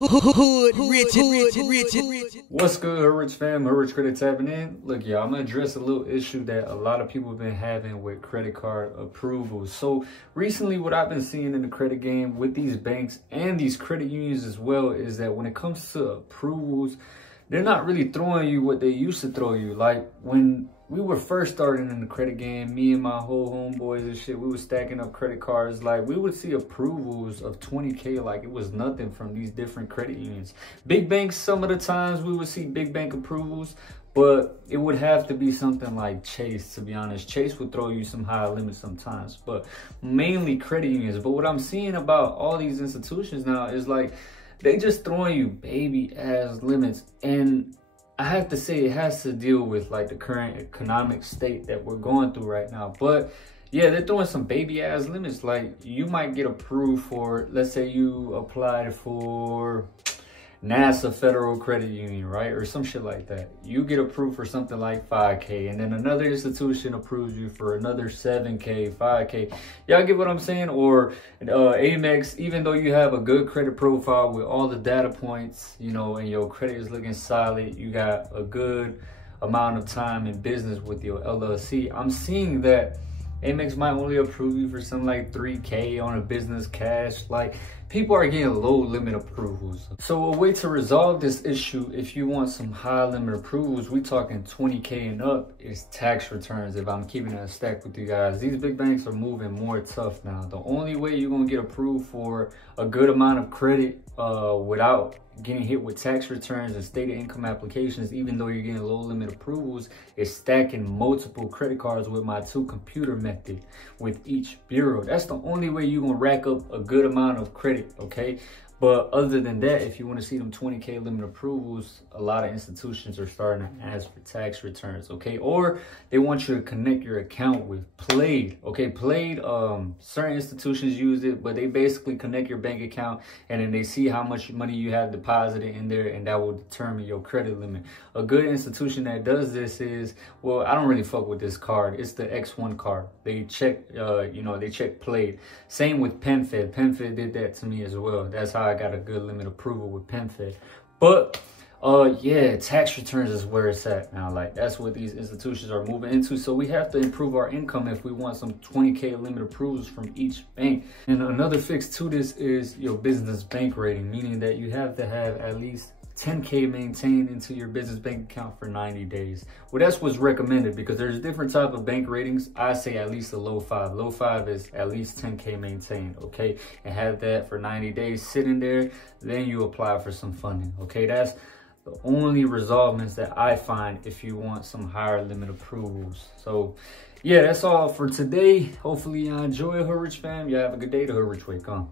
What's good, Hood Rich fam? Hood Rich Credit tapping in. Look, y'all, I'm gonna address a little issue that a lot of people have been having with credit card approvals. So recently, what I've been seeing in the credit game with these banks and these credit unions as well is that when it comes to approvals, they're not really throwing you what they used to throw you. Like when we were first starting in the credit game, me and my whole homeboys and shit, we were stacking up credit cards. Like we would see approvals of 20K like it was nothing from these different credit unions. Big banks, some of the times we would see big bank approvals, but it would have to be something like Chase, to be honest. Chase would throw you some high limits sometimes, but mainly credit unions. But what I'm seeing about all these institutions now is like, they just throwing you baby ass limits. And I have to say it has to deal with like the current economic state that we're going through right now. But yeah, they're throwing some baby ass limits. Like you might get approved for, let's say you applied for NASA Federal Credit Union, right? Or some shit like that. You get approved for something like 5K, and then another institution approves you for another 7K, 5K. Y'all get what I'm saying? Or Amex, even though you have a good credit profile with all the data points, you know, and your credit is looking solid, you got a good amount of time in business with your LLC. I'm seeing that Amex might only approve you for something like 3K on a business cash. Like people are getting low limit approvals. So a way to resolve this issue, if you want some high limit approvals, we talking 20K and up, is tax returns. If I'm keeping that stack with you guys, these big banks are moving more tough now. The only way you're gonna get approved for a good amount of credit without getting hit with tax returns and stated income applications, even though you're getting low limit approvals, is stacking multiple credit cards with my 2-computer method with each bureau. That's the only way you're gonna rack up a good amount of credit, okay? But other than that, if you want to see them 20K limit approvals, a lot of institutions are starting to ask for tax returns, okay? Or they want you to connect your account with Plaid, okay? Plaid, certain institutions use it, but they basically connect your bank account and then they see how much money you have deposited in there, and that will determine your credit limit. A good institution that does this is, well, I don't really fuck with this card. It's the X1 card. They check, they check Plaid. Same with PenFed. PenFed did that to me as well. That's how I got a good limit approval with PenFed. But yeah, tax returns is where it's at now. Like that's what these institutions are moving into. So we have to improve our income if we want some 20K limit approvals from each bank. And another fix to this is your business bank rating, meaning that you have to have at least 10K maintained into your business bank account for 90 days. Well, that's what's recommended because there's different type of bank ratings. I say at least a low 5. Low 5 is at least 10K maintained, okay? And have that for 90 days sitting there. Then you apply for some funding, okay? That's the only resolvements that I find if you want some higher limit approvals. So yeah, that's all for today. Hopefully you enjoy Hood Rich fam. You have a good day. The Hood Rich way. Come.